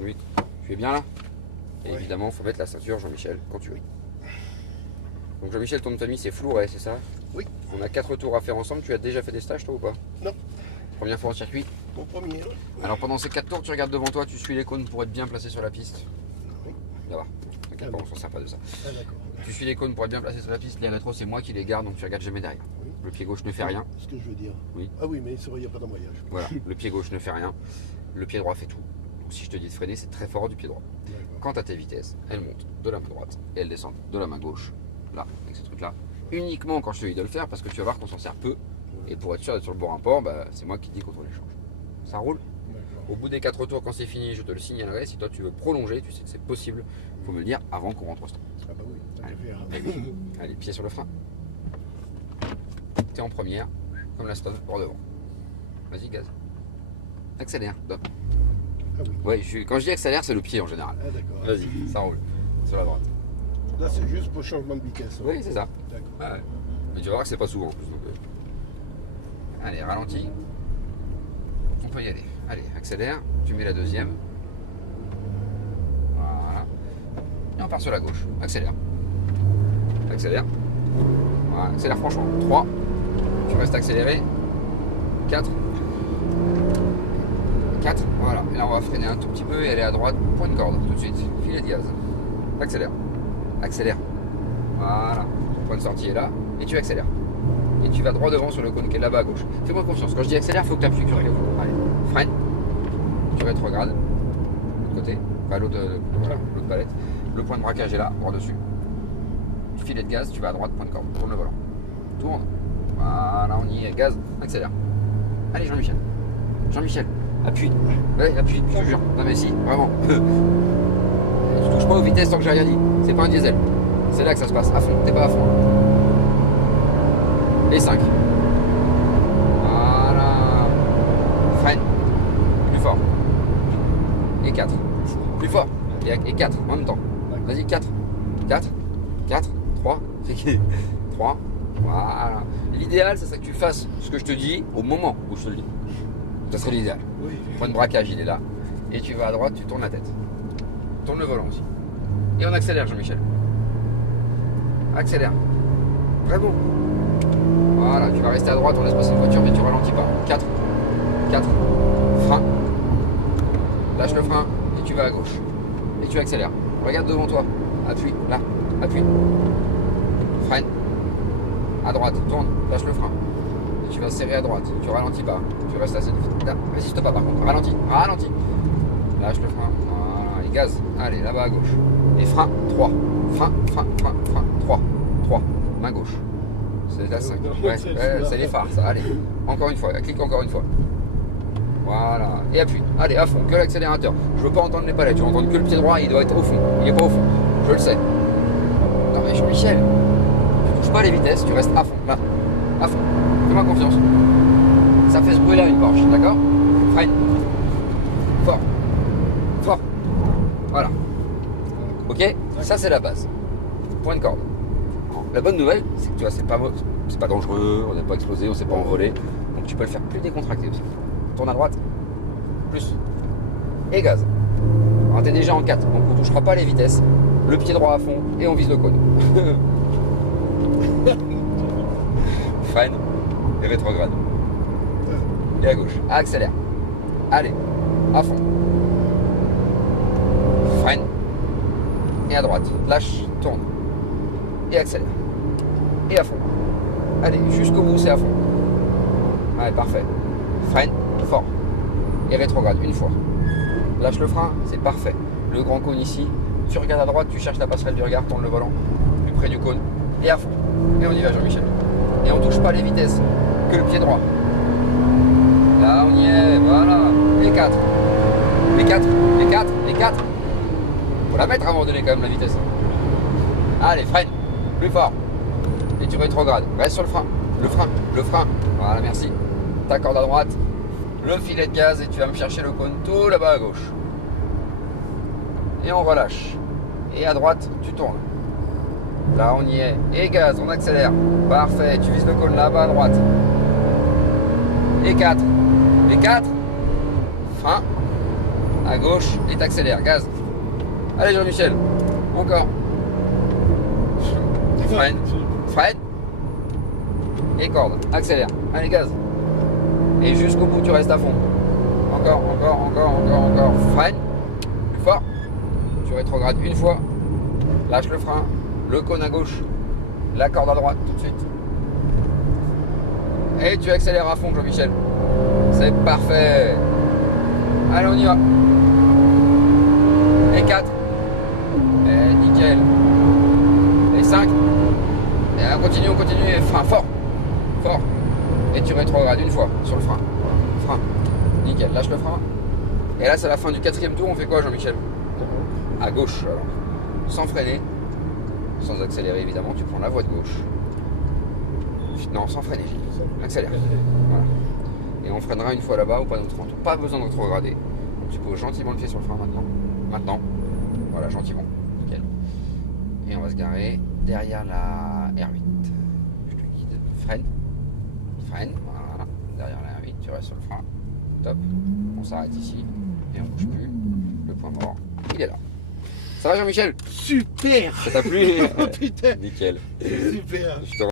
Conduite. Tu es bien là? Et évidemment, il faut mettre la ceinture, Jean-Michel, quand tu veux. Donc Jean-Michel, ton nom de famille c'est Flouret, c'est ça? Oui. On a 4 tours à faire ensemble. Tu as déjà fait des stages toi ou pas? Non. Première fois en circuit? Mon premier. Alors pendant ces 4 tours, tu regardes devant toi, tu suis les cônes pour être bien placé sur la piste. Oui. Là-bas. T'inquiète pas, on s'en sert pas de ça. Ah d'accord. Tu suis les cônes pour être bien placé sur la piste. Les rétros, c'est moi qui les garde, donc tu regardes jamais derrière. Oui. Le pied gauche ne fait rien. Ce que je veux dire. Oui. Ah oui, mais c'est vrai, il n'y a pas d'embrayage. Voilà, le pied gauche ne fait rien. Le pied droit fait tout. Donc si je te dis de freiner, c'est très fort du pied droit. D'accord. Quant à tes vitesses, elles montent de la main droite et elles descendent de la main gauche. Là, avec ce truc-là. Uniquement quand je te dis de le faire, parce que tu vas voir qu'on s'en sert peu. Et pour être sûr d'être sur le bon rapport, bah, c'est moi qui dis qu'on les change. Ça roule? D'accord. Au bout des 4 tours, quand c'est fini, je te le signalerai. Si toi tu veux prolonger, tu sais que c'est possible. Il faut me le dire avant qu'on rentre au stand. Ah bah oui, ça Allez. peut faire. Allez, pied sur le frein. T'es en première, comme la stone, pour devant. Vas-y, gaz. Accélère. Stop. Ah oui. Ouais, quand je dis accélère, c'est le pied en général. Ah d'accord. Vas-y, ça roule. Sur la droite. Là c'est juste pour changement de vitesse. hein. Oui, c'est ça. D'accord. Ah ouais. Mais tu vas voir que c'est pas souvent en plus. Donc, Allez, ralentis. On peut y aller. Allez, accélère. Tu mets la deuxième. Voilà. Et on part sur la gauche. Accélère. Accélère. Voilà, accélère franchement. 3. Tu restes accéléré. 4. 4. Voilà. Et là, on va freiner un tout petit peu et aller à droite. Point de corde. Tout de suite. Filet de gaz. Accélère. Accélère. Voilà. Point de sortie est là. Et tu accélères. Et tu vas droit devant sur le cône qui est là-bas à gauche. Fais-moi confiance. Quand je dis accélère, il faut que tu appuies sur le volant. Allez. Freine. Tu rétrogrades. L'autre côté. Enfin, l'autre voilà, l'autre palette. Le point de braquage est là, droit dessus. Filet de gaz, tu vas à droite, point de corde. Tourne le volant. Tourne. Voilà, on y est. Gaz. Accélère. Allez, Jean-Michel. Jean-Michel. Appuie. Ouais, appuie, je te jure. Non mais si, vraiment. Tu touches pas aux vitesses tant que j'ai rien dit. C'est pas un diesel. C'est là que ça se passe. À fond. T'es pas à fond. Et 5. Voilà. Freine. Plus fort. Et 4. Plus fort. Et 4 en même temps. Vas-y, 4. 4. 4. 3. 3. Voilà. L'idéal, c'est que tu fasses ce que je te dis au moment où je te le dis. Ça serait l'idéal. Oui. Le point de braquage, il est là. Et tu vas à droite, tu tournes la tête. Tourne le volant aussi. Et on accélère, Jean-Michel. Accélère. Vraiment. Voilà, tu vas rester à droite, on laisse passer une voiture, mais tu ralentis pas. 4. 4. Frein. Lâche le frein et tu vas à gauche. Et tu accélères. Regarde devant toi. Appuie. Là. Appuie. Freine. À droite. Tourne. Lâche le frein. Et tu vas serrer à droite. Tu ralentis pas. Tu restes assez vite. Là. Résiste pas par contre. Ralentis. Ralentis. Lâche le frein. Voilà. Et gaz. Allez, là-bas à gauche. Et frein. 3. Frein. Frein. Frein. Frein. 3. 3. Main gauche. C'est la 5. Ouais, c'est les phares ça. Allez. Encore une fois. Clique encore une fois. Voilà. Et appuie. Allez, à fond. Que l'accélérateur. Je veux pas entendre les palettes. Je veux entendre que le pied droit. Il doit être au fond. Il est pas au fond. Je le sais. Non mais Jean-Michel. Tu touches pas les vitesses. Tu restes à fond. Là. À fond. Fais-moi confiance. Ça fait ce bruit là une Porsche. D'accord? Freine. Fort. Fort. Voilà. Ok? Ça c'est la base. Point de corde. La bonne nouvelle, c'est que tu vois, c'est pas dangereux, on n'est pas explosé, on s'est pas envolé. Donc tu peux le faire plus décontracté aussi. Tourne à droite, plus. Et gaz. Alors t'es déjà en 4, donc on touchera pas les vitesses. Le pied droit à fond et on vise le cône. Freine et rétrograde. Et à gauche. Accélère. Allez, à fond. Freine. Et à droite. Lâche, tourne. Et accélère. Et à fond. Allez, jusqu'au bout, c'est à fond. Allez, parfait. Freine, fort. Et rétrograde, une fois. Lâche le frein, c'est parfait. Le grand cône ici. Tu regardes à droite, tu cherches la passerelle du regard, tourne le volant. Plus près du cône. Et à fond. Et on y va, Jean-Michel. Et on touche pas les vitesses. Que le pied droit. Là, on y est. Voilà. Les 4. Les 4. Les 4. Les 4. Faut la mettre à un moment donné, quand même, la vitesse. Allez, freine. Plus fort. Et tu rétrogrades. Reste sur le frein. Le frein. Le frein. Voilà, merci. T'accordes à droite. Le filet de gaz et tu vas me chercher le cône tout là-bas à gauche. Et on relâche. Et à droite, tu tournes. Là, on y est. Et gaz, on accélère. Parfait. Tu vises le cône là-bas à droite. Et 4. Et 4. Frein. à gauche et t'accélères, gaz. Allez Jean-Michel, encore. Freine, freine. Et corde, accélère. Allez gaz. Et jusqu'au bout tu restes à fond. Encore, encore. Freine, plus fort. Tu rétrogrades une fois. Lâche le frein, le cône à gauche, la corde à droite tout de suite. Et tu accélères à fond Jean-Michel. C'est parfait. Allez on y va. Et 4. Et nickel. Et 5. Et on continue. Et frein fort. Fort. Et tu rétrogrades une fois sur le frein. Frein. Nickel. Lâche le frein. Et là c'est la fin du 4e tour. On fait quoi Jean-Michel? À gauche alors. Sans freiner. Sans accélérer évidemment. Tu prends la voie de gauche. Non, sans freiner. Accélère. Voilà. Et on freinera une fois là-bas au panneau de 30. Pas besoin de rétrograder. Donc tu poses gentiment le pied sur le frein maintenant. Maintenant. Voilà, gentiment. Nickel. Et on va se garer derrière la R8. Je te guide. Freine. Freine. Voilà. Derrière la R8, tu restes sur le frein. Top. On s'arrête ici. Et on bouge plus. Le point mort, il est là. Ça va Jean-Michel? Super. Ça t'a plu? Oh putain, Nickel. super. Je te